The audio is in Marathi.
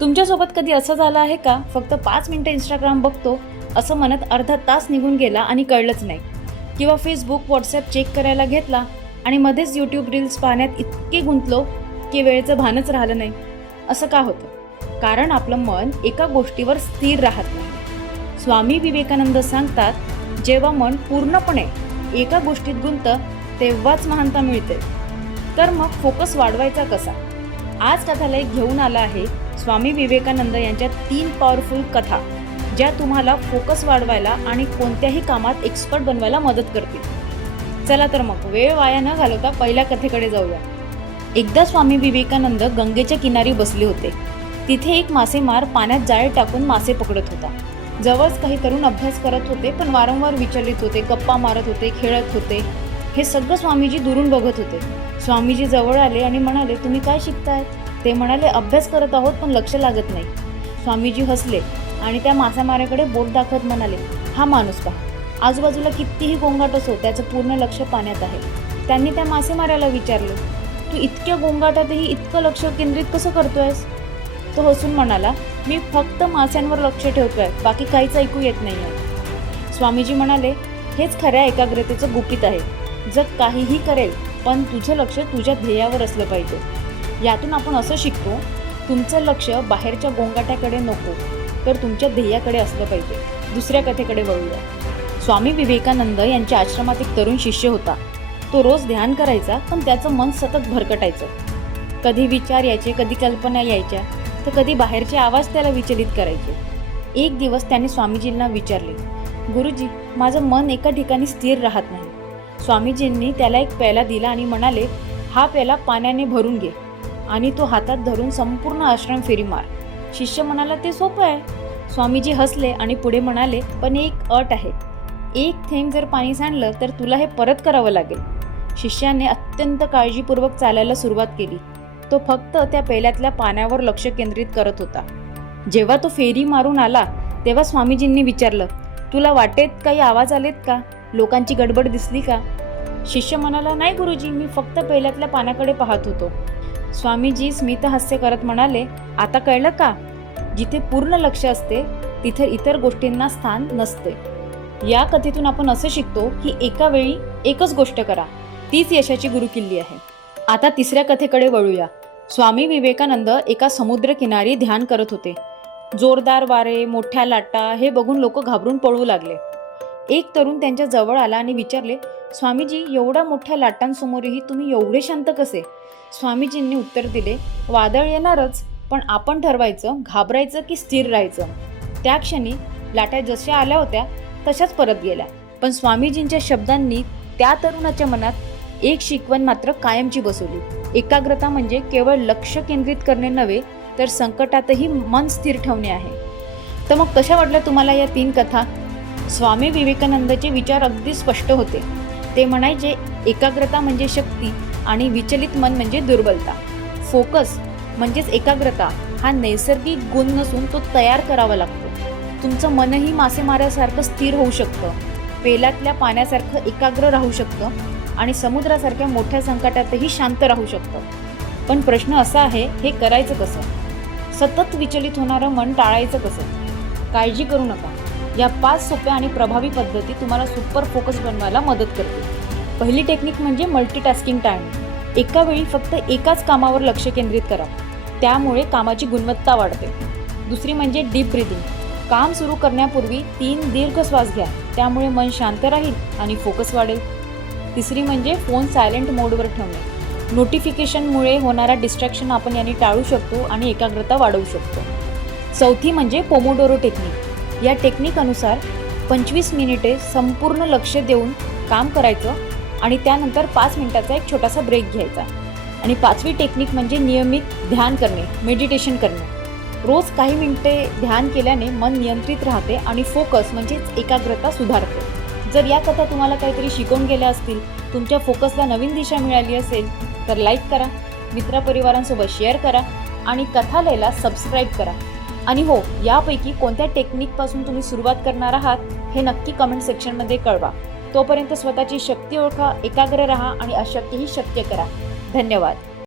तुमच्यासोबत कधी असं झालं आहे का, फक्त 5 मिनिटं इंस्टाग्राम बघतो असं म्हणत अर्धा तास निघून गेला आणि कळलंच नाही? किंवा फेसबुक व्हॉट्सॲप चेक करायला घेतला आणि मध्येच यूट्यूब रील्स पाहण्यात इतके गुंतलो की वेळेचं भानच राहिलं नाही. असं का होतं? कारण आपलं मन एका गोष्टीवर स्थिर राहत नाही. स्वामी विवेकानंद सांगतात, जेव्हा मन पूर्णपणे एका गोष्टीत गुंततं तेव्हाच महानता मिळते. तर मग फोकस वाढवायचा कसा? आज कथालय घेऊन आला आहे स्वामी विवेकानंद यांच्या 3 पॉवरफुल कथा, ज्या तुम्हाला फोकस वाढवायला आणि कोणत्याही कामात एक्सपर्ट बनवायला मदत करतील. चला तर मग वेळ वाया न घालवता पहिल्या कथेकडे जाऊया. एकदा स्वामी विवेकानंद गंगेच्या किनारी बसले होते. तिथे एक मासेमार पाण्यात जाळे टाकून मासे पकडत होता. जवळच काही तरुण अभ्यास करत होते, पण वारंवार विचलित होते, गप्पा मारत होते, खेळत होते. हे सगळं स्वामीजी दुरून बघत होते. स्वामीजी जवळ आले आणि म्हणाले, तुम्ही काय शिकतायत? ते म्हणाले, अभ्यास करत आहोत पण लक्ष लागत नाही. स्वामीजी हसले आणि त्या मासेमाराकडे बोट दाखवत म्हणाले, हा माणूस पहा, आजूबाजूला कितीही गोंगाट असो त्याचं पूर्ण लक्ष पाण्यात आहे. त्यांनी त्या मासेमाराला विचारले, तू इतक्या गोंगाटातही इतकं लक्ष केंद्रित कसं करतोयस? तो हसून म्हणाला, मी फक्त मास्यांवर लक्ष ठेवतोय, बाकी काहीच ऐकू येत नाही आहे. स्वामीजी म्हणाले, हेच खऱ्या एकाग्रतेचं गुपित आहे. जग काहीही करेल पण तुझं लक्ष तुझ्या ध्येयावर असलं पाहिजे. यातून आपण असं शिकतो, तुमचं लक्ष बाहेरच्या गोंगाटाकडे नको तर तुमच्या ध्येयाकडे असलं पाहिजे. दुसऱ्या कथेकडे वळूया. स्वामी विवेकानंद यांच्या आश्रमात एक तरुण शिष्य होता. तो रोज ध्यान करायचा, पण त्याचं मन सतत भरकटायचं. कधी विचार यायचे, कधी कल्पना यायच्या, तर कधी बाहेरचे आवाज त्याला विचलित करायचे. एक दिवस त्याने स्वामीजींना विचारले, गुरुजी, माझं मन एका ठिकाणी स्थिर राहत नाही. स्वामीजींनी त्याला एक प्याला दिला आणि म्हणाले, हा प्याला पाण्याने भरून घे आणि तो हातात धरून संपूर्ण आश्रम फेरी मार. शिष्य म्हणाला, ते सोपं आहे. स्वामीजी हसले आणि पुढे म्हणाले, पण एक अट आहे. एक थेंब जर पाणी सांडलं तर तुला हे परत करावं लागेल. शिष्याने अत्यंत काळजीपूर्वक चालायला सुरुवात केली. तो फक्त त्या पेल्यातल्या पाण्यावर लक्ष केंद्रित करत होता. जेव्हा तो फेरी मारून आला तेव्हा स्वामीजींनी विचारलं, तुला वाटेत काही आवाज आलेत का? लोकांची गडबड दिसली का? शिष्य म्हणाला, नाही गुरुजी, मी फक्त पेल्यातल्या पाण्याकडे पाहत होतो. स्वामीजी स्मितहास्य करत म्हणाले, आता कळलं का? जिथे पूर्ण लक्ष असते तिथे इतर गोष्टींना स्थान नसते. या कथेतून आपण असं शिकतो की एका वेळी एकच गोष्ट करा, तीच यशाची गुरुकिल्ली आहे. आता तिसऱ्या कथेकडे वळूया. स्वामी विवेकानंद एका समुद्रकिनारी ध्यान करत होते. जोरदार वारे, मोठ्या लाटा हे बघून लोक घाबरून पळू लागले. एक तरुण त्यांच्या जवळ आला आणि विचारले, स्वामीजी, एवढ्या मोठ्या लाटांसमोरही तुम्ही एवढे शांत कसे? स्वामीजींनी उत्तर दिले, वादळ येणारच, पण आपण ठरवायचं घाबरायचं की स्थिर राहायचं. त्या क्षणी लाटा जशा आल्या होत्या तशाच परत गेल्या. पण स्वामीजींच्या शब्दांनी त्या तरुणाच्या मनात एक शिकवण मात्र कायमची बसवली. एकाग्रता म्हणजे केवळ लक्ष केंद्रित करणे नव्हे, तर संकटातही मन स्थिर ठेवणे आहे. तर मग कशा वाटल्या तुम्हाला या 3 कथा? स्वामी विवेकानंदचे विचार अगदी स्पष्ट होते. ते म्हणायचे, एकाग्रता म्हणजे शक्ती आणि विचलित मन म्हणजे दुर्बलता. फोकस म्हणजेच एकाग्रता हा नैसर्गिक गुण नसून तो तयार करावा लागतो. तुमचं मनही मासेमाऱ्यासारखं स्थिर होऊ शकतं, पेल्यातल्या पाण्यासारखं एकाग्र राहू शकतं आणि समुद्रासारख्या मोठ्या संकटातही शांत राहू शकतं. पण प्रश्न असा आहे, हे करायचं कसं? सतत विचलित होणारं मन टाळायचं कसं? काळजी करू नका, या 5 सोप्या आणि प्रभावी पद्धती तुम्हाला सुपर फोकस बनवायला मदत करतील. पहिली टेक्निक म्हणजे मल्टीटास्किंग टाळणे. एका वेळी फक्त एकाच कामावर लक्ष केंद्रित करा, त्यामुळे कामाची गुणवत्ता वाढते. दुसरी म्हणजे डीप ब्रीदिंग. काम सुरू करण्यापूर्वी 3 दीर्घ श्वास घ्या, त्यामुळे मन शांत राहील आणि फोकस वाढेल. तिसरी म्हणजे फोन सायलेंट मोडवर ठेवणे. नोटिफिकेशनमुळे होणारा डिस्ट्रॅक्शन आपण याने टाळू शकतो आणि एकाग्रता वाढवू शकतो. चौथी म्हणजे पोमोडोरो टेक्निक. या टेक्निकनुसार 25 मिनिटे संपूर्ण लक्ष देऊन काम करायचं आणि त्यानंतर 5 मिनिटाचा एक छोटासा ब्रेक घ्यायचा. आणि 5वी टेक्निक म्हणजे नियमित ध्यान करणे, मेडिटेशन करणे. रोज काही मिनिटे ध्यान केल्याने मन नियंत्रित राहते आणि फोकस म्हणजेच एकाग्रता सुधारते. जर या कथा तुम्हाला काहीतरी शिकवून गेल्या असतील, तुमच्या फोकसला नवीन दिशा मिळाली असेल, तर लाईक करा, मित्रपरिवारांसोबत शेअर करा आणि कथालयला सबस्क्राईब करा. आणि हो, यापैकी कोणत्या टेक्निकपासून तुम्ही सुरुवात करणार आहात हे नक्की कमेंट सेक्शनमध्ये कळवा. तोपर्यंत स्वतःची शक्ती ओळखा, एकाग्र राहा आणि अशक्यही शक्य करा. धन्यवाद.